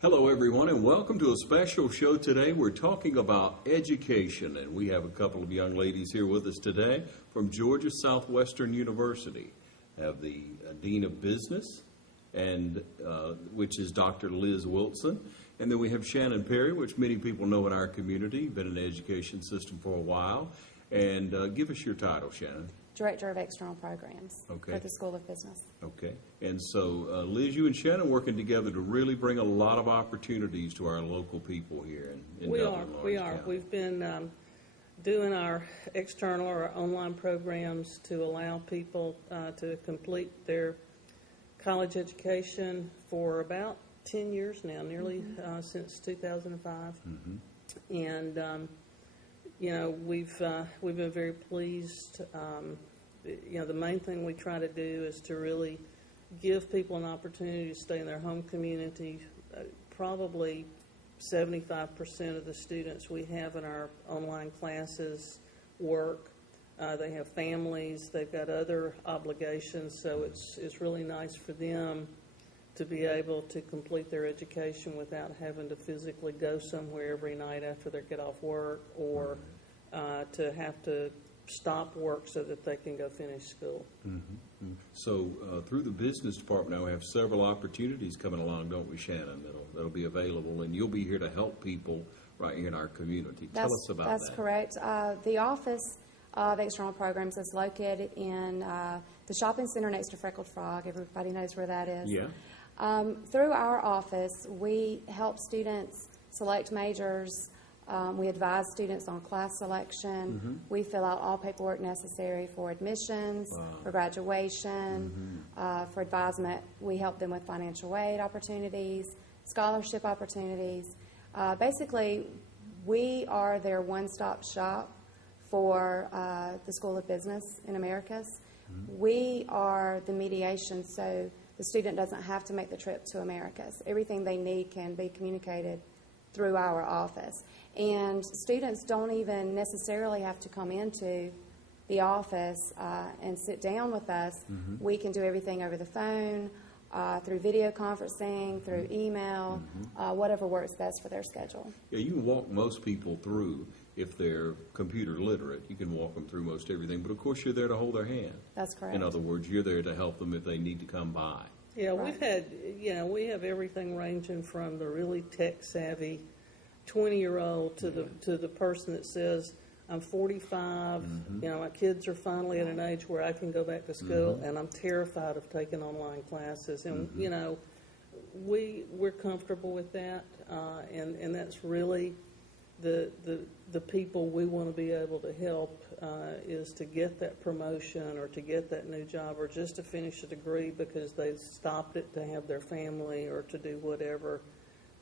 Hello, everyone, and welcome to a special show today. We're talking about education, and we have a couple of young ladies here with us today from Georgia Southwestern University. We have the Dean of Business, and which is Dr. Liz Wilson, and then we have Shannon Perry, which many people know in our community, been in the education system for a while. And give us your title, Shannon. Director of External Programs for the School of Business. Okay. And so, Liz, you and Shannon working together to really bring a lot of opportunities to our local people here in Dublin, We are. We've been doing our external or our online programs to allow people to complete their college education for about 10 years now, nearly since 2005. Mm-hmm. And you know, we've been very pleased. You know, the main thing we try to do is to really give people an opportunity to stay in their home community. Probably 75% of the students we have in our online classes work. They have families. They've got other obligations, so it's really nice for them to be able to complete their education without having to physically go somewhere every night after they get off work, or to have to stop work so that they can go finish school. Mm-hmm. So through the business department now, we have several opportunities coming along, don't we, Shannon, that'll be available, and you'll be here to help people right here in our community. Tell us about that. That's correct. The Office of External Programs is located in the shopping center next to Freckled Frog. Everybody knows where that is. Yeah. Through our office, we help students select majors. We advise students on class selection. Mm-hmm. We fill out all paperwork necessary for admissions, for graduation, for advisement. We help them with financial aid opportunities, scholarship opportunities. Basically, we are their one-stop shop for the School of Business in Americas. Mm-hmm. We are the mediation, so the student doesn't have to make the trip to Americas. Everything they need can be communicated through our office. And students don't even necessarily have to come into the office and sit down with us. Mm-hmm. We can do everything over the phone, through video conferencing, through email, whatever works best for their schedule. Yeah, you can walk most people through. If they're computer literate, you can walk them through most everything. But, of course, you're there to hold their hand. That's correct. In other words, you're there to help them if they need to come by. Yeah, right. We have everything ranging from the really tech-savvy 20-year-old to the person that says, I'm 45, you know, my kids are finally at an age where I can go back to school, and I'm terrified of taking online classes. And, you know, we're comfortable with that, and that's really the people we want to be able to help is to get that promotion or to get that new job or just to finish a degree because they stopped it to have their family or to do whatever.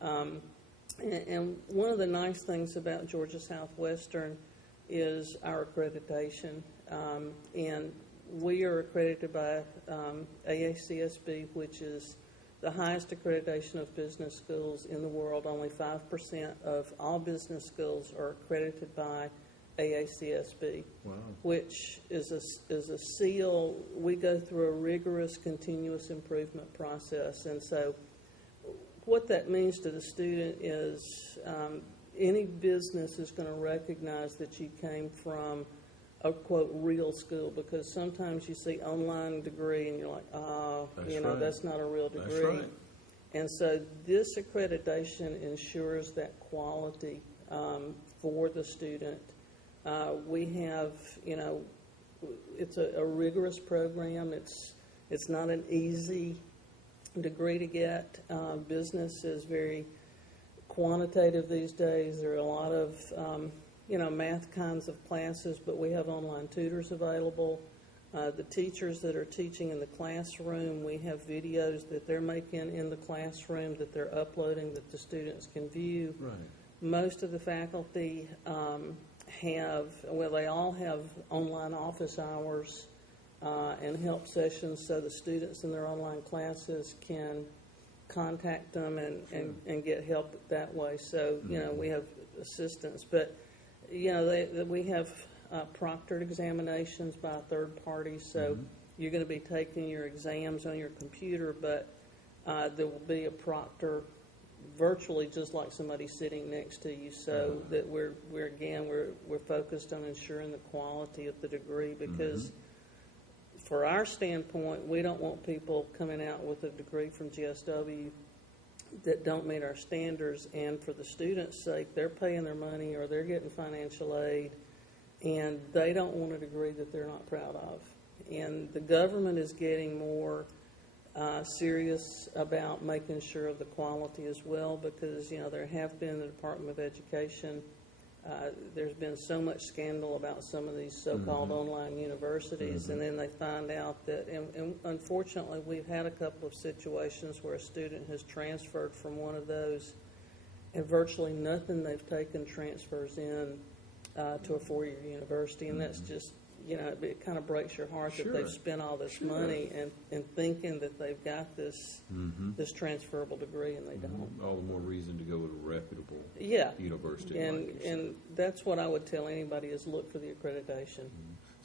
And one of the nice things about Georgia Southwestern is our accreditation. And we are accredited by AACSB, which is the highest accreditation of business schools in the world. Only 5% of all business schools are accredited by AACSB, which is a seal. We go through a rigorous continuous improvement process. And so what that means to the student is any business is going to recognize that you came from a, quote, real school, because sometimes you see online degree and you're like, that's not a real degree. That's right. And so this accreditation ensures that quality for the student. We have, you know, it's a rigorous program. It's not an easy degree to get. Business is very quantitative these days. There are a lot of math kinds of classes, but we have online tutors available. The teachers that are teaching in the classroom, we have videos that they're making in the classroom that they're uploading that the students can view. Right. Most of the faculty they all have online office hours and help sessions, so the students in their online classes can contact them and get help that way. So, you know, we have assistance, but you know, we have proctored examinations by third parties, so you're going to be taking your exams on your computer, but there will be a proctor virtually just like somebody sitting next to you, so that we're focused on ensuring the quality of the degree, because for our standpoint, we don't want people coming out with a degree from GSW that don't meet our standards, and for the students' sake, they're paying their money or they're getting financial aid, and they don't want a degree that they're not proud of. And the government is getting more serious about making sure of the quality as well, because, you know, there have been in the Department of Education, there's been so much scandal about some of these so-called online universities, and then they find out that, and unfortunately we've had a couple of situations where a student has transferred from one of those, and virtually nothing they've taken transfers in to a four-year university, and that's just, you know, it kind of breaks your heart that they've spent all this money and thinking that they've got this this transferable degree, and they don't. All the more reason to go with a reputable university. And that's what I would tell anybody is look for the accreditation.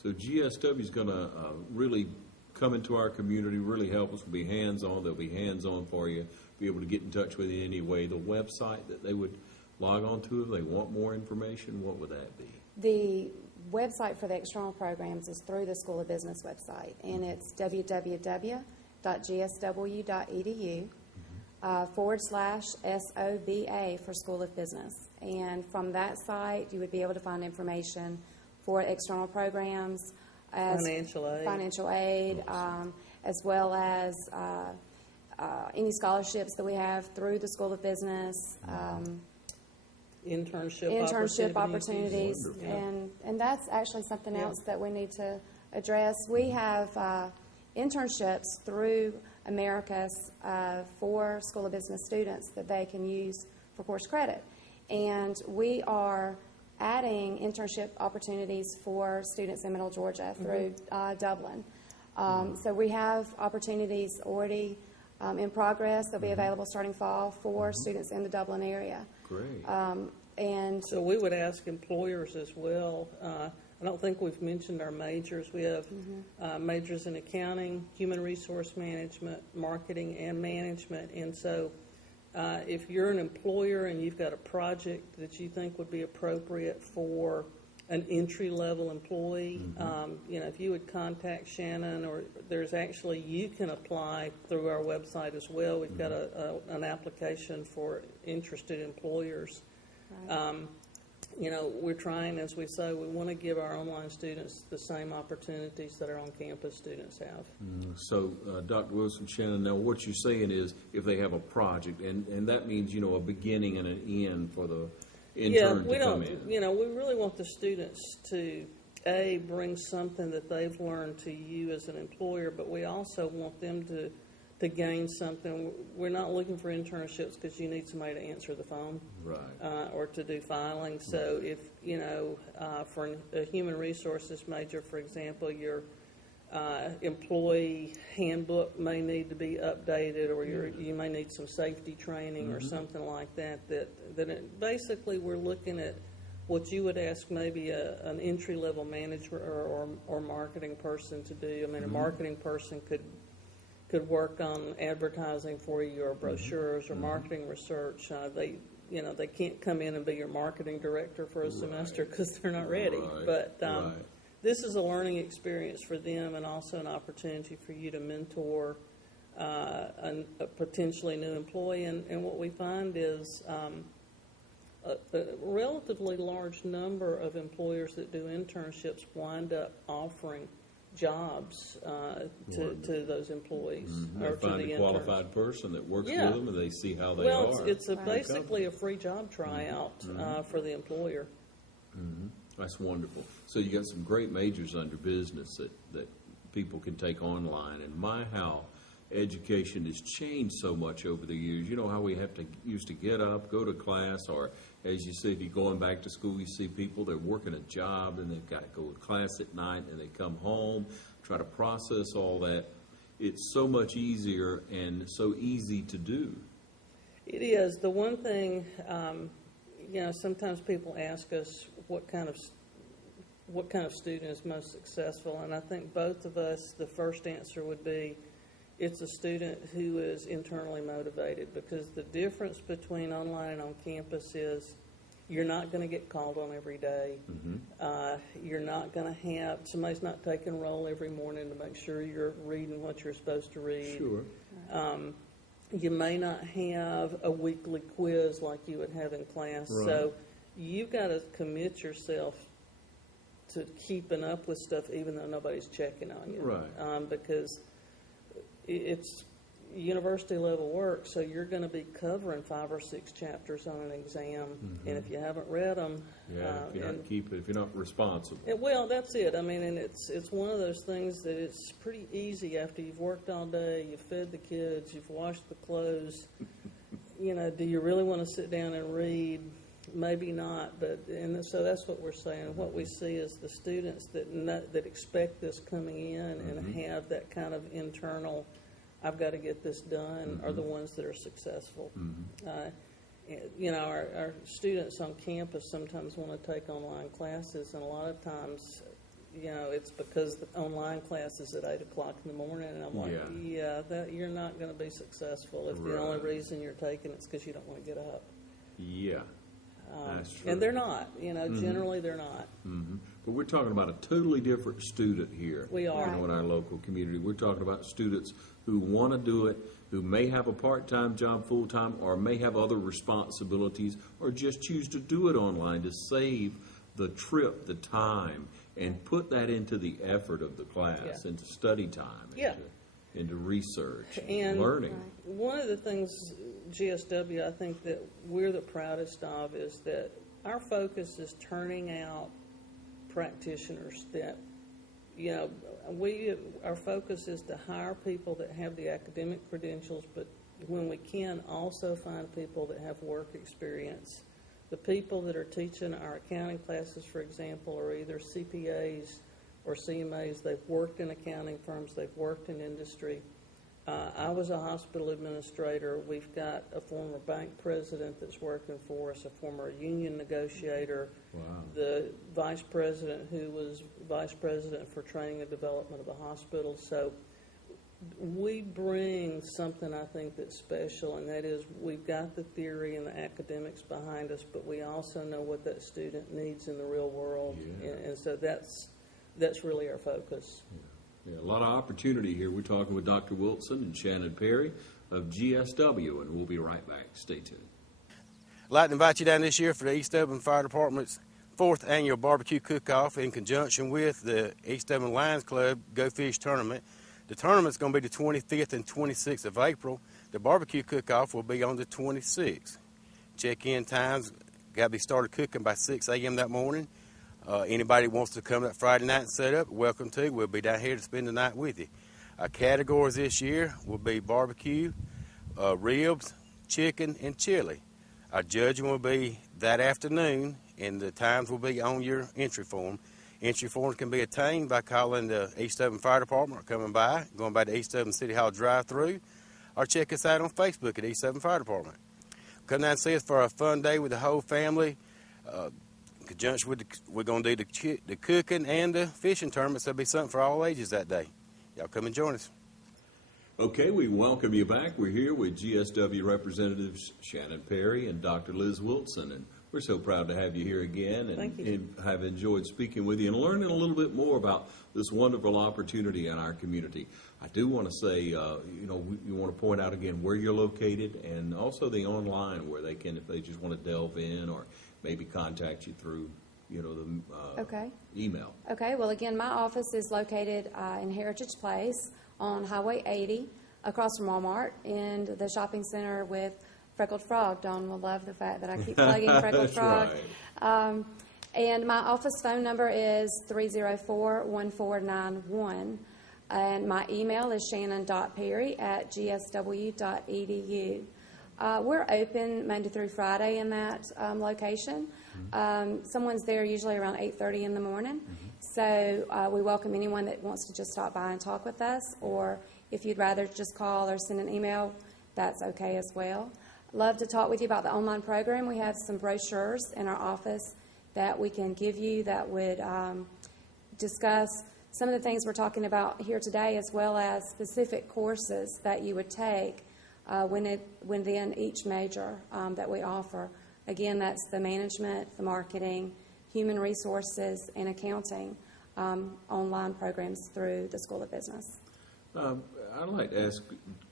So GSW is going to really come into our community, really help us, be hands-on. They'll be hands-on for you, be able to get in touch with you any way. The website that they would log on to if they want more information, what would that be? The website for the external programs is through the School of Business website, and it's www.gsw.edu /SOBA for School of Business. And from that site, you would be able to find information for external programs, as financial aid, as well as any scholarships that we have through the School of Business. Internship opportunities, and that's actually something else that we need to address. We have internships through Americas for School of Business students that they can use for course credit, and we are adding internship opportunities for students in Middle Georgia through Dublin. So we have opportunities already in progress. They'll be available starting fall for students in the Dublin area. Great. And so we would ask employers as well. I don't think we've mentioned our majors. We have majors in accounting, human resource management, marketing, and management. And so if you're an employer and you've got a project that you think would be appropriate for an entry-level employee, you know, if you would contact Shannon, or there's actually, you can apply through our website as well. We've got an application for interested employers. You know, we're trying, as we say, we want to give our online students the same opportunities that our on-campus students have. So, Dr. Wilson, Shannon, now what you're saying is if they have a project, and that means, you know, a beginning and an end for the intern to come in. You know, we really want the students to, A, bring something that they've learned to you as an employer, but we also want them to gain something. We're not looking for internships because you need somebody to answer the phone, or to do filing. So if, you know, for a human resources major, for example, your employee handbook may need to be updated, or you may need some safety training or something like that. Basically, we're looking at what you would ask maybe an entry-level manager or marketing person to do. I mean, a marketing person could work on advertising for you, or brochures, or marketing research. They can't come in and be your marketing director for a semester because they're not ready. But this is a learning experience for them, and also an opportunity for you to mentor a potentially new employee. And what we find is a relatively large number of employers that do internships wind up offering jobs to those employees. They find a qualified person that works with them, and they see how they are. Well, it's basically a free job tryout for the employer. That's wonderful. So you got some great majors under business that people can take online, and how education has changed so much over the years. You know how we used to get up, go to class, or as you see, if you're going back to school, you see people, they're working a job and they've got to go to class at night, and they come home, try to process all that. It's so much easier and so easy to do. It is. The one thing, you know, sometimes people ask us what kind of student is most successful, and I think both of us, the first answer would be, it's a student who is internally motivated, because the difference between online and on campus is you're not going to get called on every day. You're not going to have, somebody's not taking roll every morning to make sure you're reading what you're supposed to read. Sure. You may not have a weekly quiz like you would have in class. Right. So you've got to commit yourself to keeping up with stuff even though nobody's checking on you. Right. Because it's university level work, so you're going to be covering 5 or 6 chapters on an exam, and if you haven't read them, if you're not responsible. well, that's it. I mean, and it's one of those things that it's pretty easy after you've worked all day, you've fed the kids, you've washed the clothes. Do you really want to sit down and read? Maybe not, so that's what we're saying. What we see is the students that expect this coming in and have that kind of internal, I've got to get this done, are the ones that are successful. Our students on campus sometimes want to take online classes, and a lot of times, it's because the online class is at 8 o'clock in the morning, and I'm like, that you're not going to be successful if the only reason you're taking it's because you don't want to get up. Yeah. That's true. And they're not, generally they're not. But we're talking about a totally different student here. We are. In our local community. We're talking about students who want to do it, who may have a part-time job, full-time, or may have other responsibilities, or just choose to do it online to save the trip, the time, and put that into the effort of the class, into study time, into research, and learning. One of the things, GSW, I think that we're the proudest of is that our focus is turning out practitioners that, our focus is to hire people that have the academic credentials, but when we can, also find people that have work experience. The people that are teaching our accounting classes, for example, are either CPAs or CMAs. They've worked in accounting firms. They've worked in industry. I was a hospital administrator. We've got a former bank president that's working for us, a former union negotiator, the vice president who was vice president for training and development of a hospital. So we bring something, I think, that's special, and that is we've got the theory and the academics behind us, but we also know what that student needs in the real world, and so that's really our focus. Yeah, a lot of opportunity here. We're talking with Dr. Wilson and Shannon Perry of GSW, and we'll be right back. Stay tuned. I'd like to invite you down this year for the East Dublin Fire Department's 4th annual barbecue cook-off in conjunction with the East Dublin Lions Club Go Fish Tournament. The tournament's going to be the 25th and 26th of April. The barbecue cook-off will be on the 26th. Check-in times got to be started cooking by 6 a.m. that morning. Anybody who wants to come that Friday night and set up, welcome to. We'll be down here to spend the night with you. Our categories this year will be barbecue, ribs, chicken, and chili. Our judging will be that afternoon, and the times will be on your entry form. Entry forms can be obtained by calling the East Dublin Fire Department or coming by, going by the East Dublin City Hall drive-thru, or check us out on Facebook at East Dublin Fire Department. Come down and see us for a fun day with the whole family. In conjunction with we're going to do the cooking and the fishing tournaments. There'll be something for all ages that day. Y'all come and join us. Okay, we welcome you back. We're here with GSW representatives Shannon Perry and Dr. Liz Wilson, and we're so proud to have you here again, and have enjoyed speaking with you and learning a little bit more about this wonderful opportunity in our community. I do want to say, you want to point out again where you're located, and also the online where they can, if they just want to delve in or maybe contact you through, the email. Okay, well, again, my office is located in Heritage Place on Highway 80, across from Walmart, in the shopping center with Freckled Frog. Dawn will love the fact that I keep plugging Freckled Frog. Right. And my office phone number is 304-1491. And my email is shannon.perry@gsw.edu. We're open Monday through Friday in that location. Someone's there usually around 8:30 in the morning. So we welcome anyone that wants to just stop by and talk with us, or if you'd rather just call or send an email, that's okay as well. Love to talk with you about the online program. We have some brochures in our office that we can give you that would discuss some of the things we're talking about here today, as well as specific courses that you would take within each major that we offer. Again, that's the management, the marketing, human resources, and accounting online programs through the School of Business. I'd like to ask,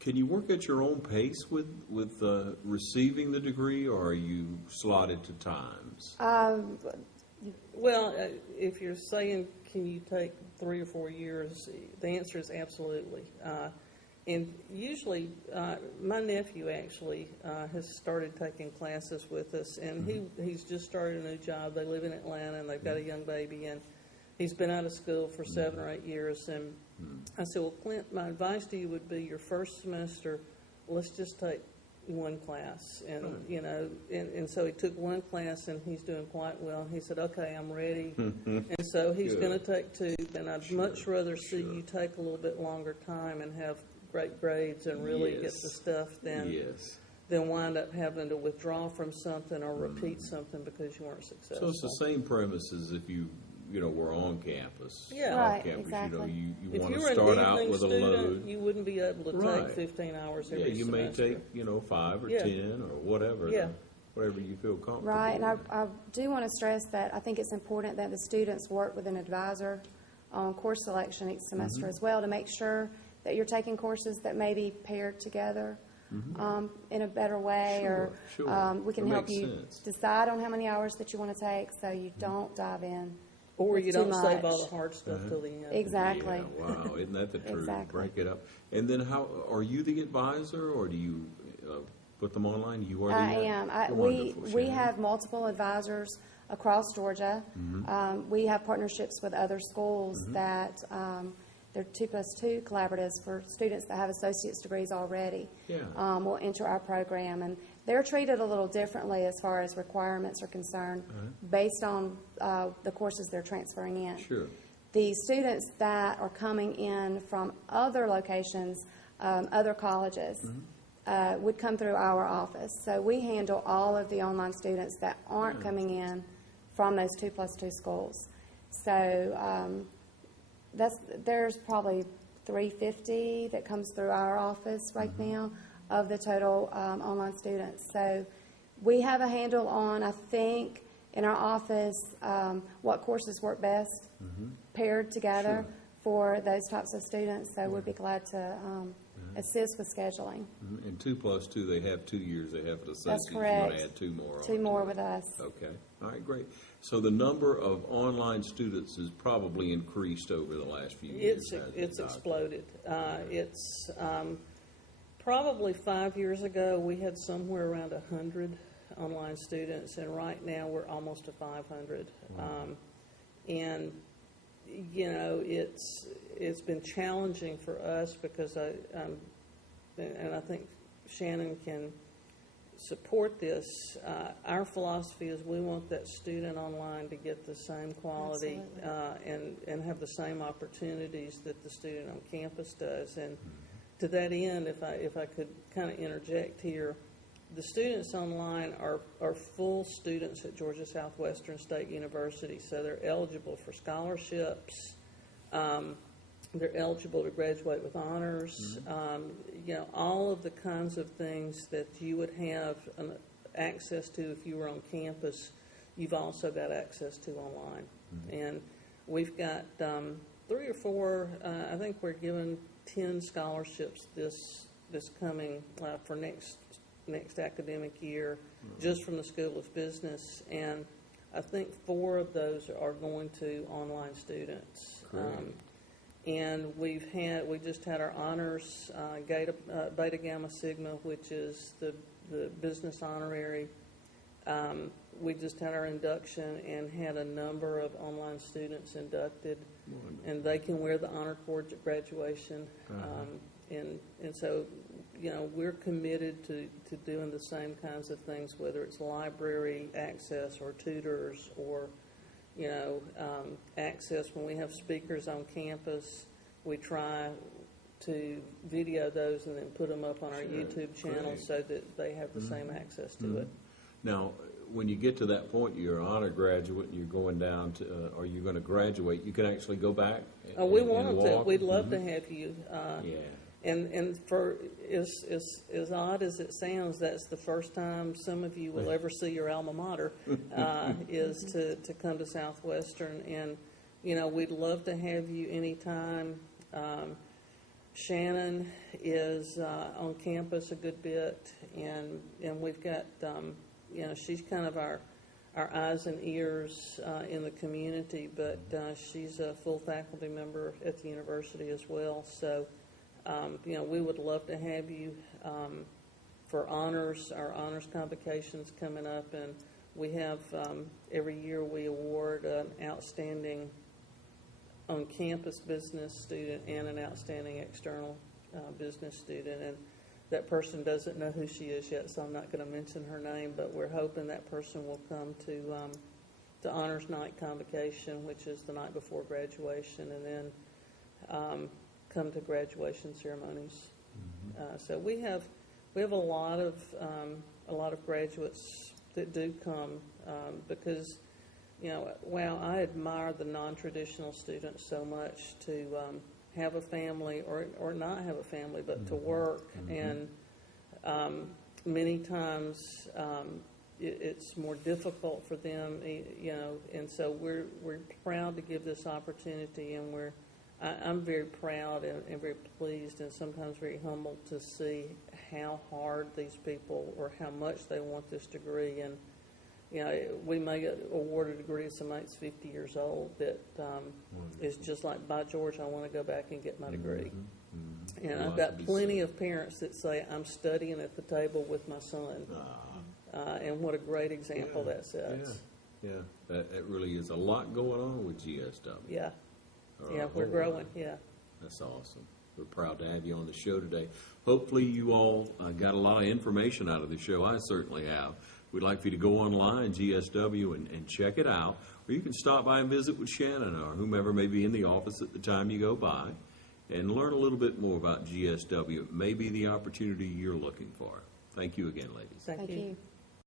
can you work at your own pace with receiving the degree, or are you slotted to times? Well, if you're saying, can you take 3 or 4 years, the answer is absolutely. And usually, my nephew actually has started taking classes with us, and he's just started a new job. They live in Atlanta, and they've got a young baby, and he's been out of school for 7 or 8 years. And I said, well, Clint, my advice to you would be your first semester, let's just take one class. And, you know, and so he took one class, and he's doing quite well. And he said, okay, I'm ready. And so he's going to take 2. And I'd much rather see you take a little bit longer time and have great grades and really get the stuff than wind up having to withdraw from something or repeat something because you weren't successful. So it's the same premise as if you were on campus. Yeah. Right, Off campus, exactly. you If want you to were an start out evening with a student, load. you wouldn't be able to Right. take 15 hours Yeah, every you semester. may take, 5 or Yeah. 10 or whatever. Yeah. Whatever you feel comfortable. Right, and with. I do want to stress that I think it's important that the students work with an advisor on course selection each semester as well, to make sure that you're taking courses that may be paired together in a better way, Sure, or we can That help makes you sense. decide on how many hours that you want to take so you don't dive in. Or with you too don't save all much. the hard stuff till the end. Exactly. Yeah, wow, isn't that the truth? Exactly. Break it up. And then how, are you the advisor, or do you put them online? You are the I am. Wonderful, We Shannon. have multiple advisors across Georgia. We have partnerships with other schools that they're 2+2 collaboratives for students that have associate's degrees already. Yeah. Will enter our program, and they're treated a little differently as far as requirements are concerned, based on the courses they're transferring in. Sure. The students that are coming in from other locations, other colleges, would come through our office. So we handle all of the online students that aren't coming in from those 2+2 schools. So there's probably 350 that comes through our office right now of the total online students. So we have a handle on, I think, in our office, what courses work best paired together for those types of students. So we'd be glad to assist with scheduling. And 2+2, they have 2 years. They have an associate. That's You want correct. to add 2 more. 2 onto more it. with us. Okay. All right, great. So the number of online students has probably increased over the last few years. hasn't It's it, Doctor? exploded. It's probably 5 years ago, we had somewhere around 100 online students, and right now we're almost to 500. And you know, it's been challenging for us because and I think Shannon can support this. Our philosophy is we want that student online to get the same quality and have the same opportunities that the student on campus does. And to that end, if I could kind of interject here, the students online are full students at Georgia Southwestern State University, so they're eligible for scholarships. They're eligible to graduate with honors. You know, all of the kinds of things that you would have access to if you were on campus, you've also got access to online. And we've got 3 or 4, I think we're given 10 scholarships this coming for next academic year, just from the School of Business, and I think 4 of those are going to online students. And we just had our honors Beta Gamma Sigma, which is the business honorary. We just had our induction and had a number of online students inducted, and they can wear the honor cords at graduation. And so, you know, we're committed to doing the same kinds of things, whether it's library access or tutors or, you know, access. When we have speakers on campus, we try to video those and then put them up on our YouTube channel so that they have the same access to it. Now, when you get to that point, you're an honor graduate, and you're going down to, or you're going to graduate, you can actually go back and, We and want them to. walk? We'd love to have you. Yeah. And for as odd as it sounds, that's the first time some of you will ever see your alma mater, is to come to Southwestern. And, you know, we'd love to have you anytime. Shannon is on campus a good bit, and we've got, you know, she's kind of our eyes and ears in the community, but she's a full faculty member at the university as well. So, you know, we would love to have you for honors. Our honors convocation's coming up, and we have every year we award an outstanding on-campus business student and an outstanding external business student. And that person doesn't know who she is yet, so I'm not going to mention her name, but we're hoping that person will come to honors night convocation, which is the night before graduation, and then come to graduation ceremonies. So we have a lot of graduates that do come because, you know, wow, I admire the non-traditional students so much to have a family or not have a family, but to work. And many times it's more difficult for them, you know, and so we're proud to give this opportunity, and I'm very proud and very pleased and sometimes very humbled to see how hard these people, or how much they want this degree. And, you know, we may get awarded a degree to somebody that's 50 years old that is just like, by George, I want to go back and get my degree. And I've got plenty of parents that say, I'm studying at the table with my son. And what a great example that sets. Yeah, that really is a lot going on with GSW. Yeah. Yeah, we're growing, yeah. That's awesome. We're proud to have you on the show today. Hopefully you all got a lot of information out of the show. I certainly have. We'd like for you to go online, GSW, and check it out. Or you can stop by and visit with Shannon or whomever may be in the office at the time you go by and learn a little bit more about GSW. It may be the opportunity you're looking for. Thank you again, ladies. Thank you. Thank you.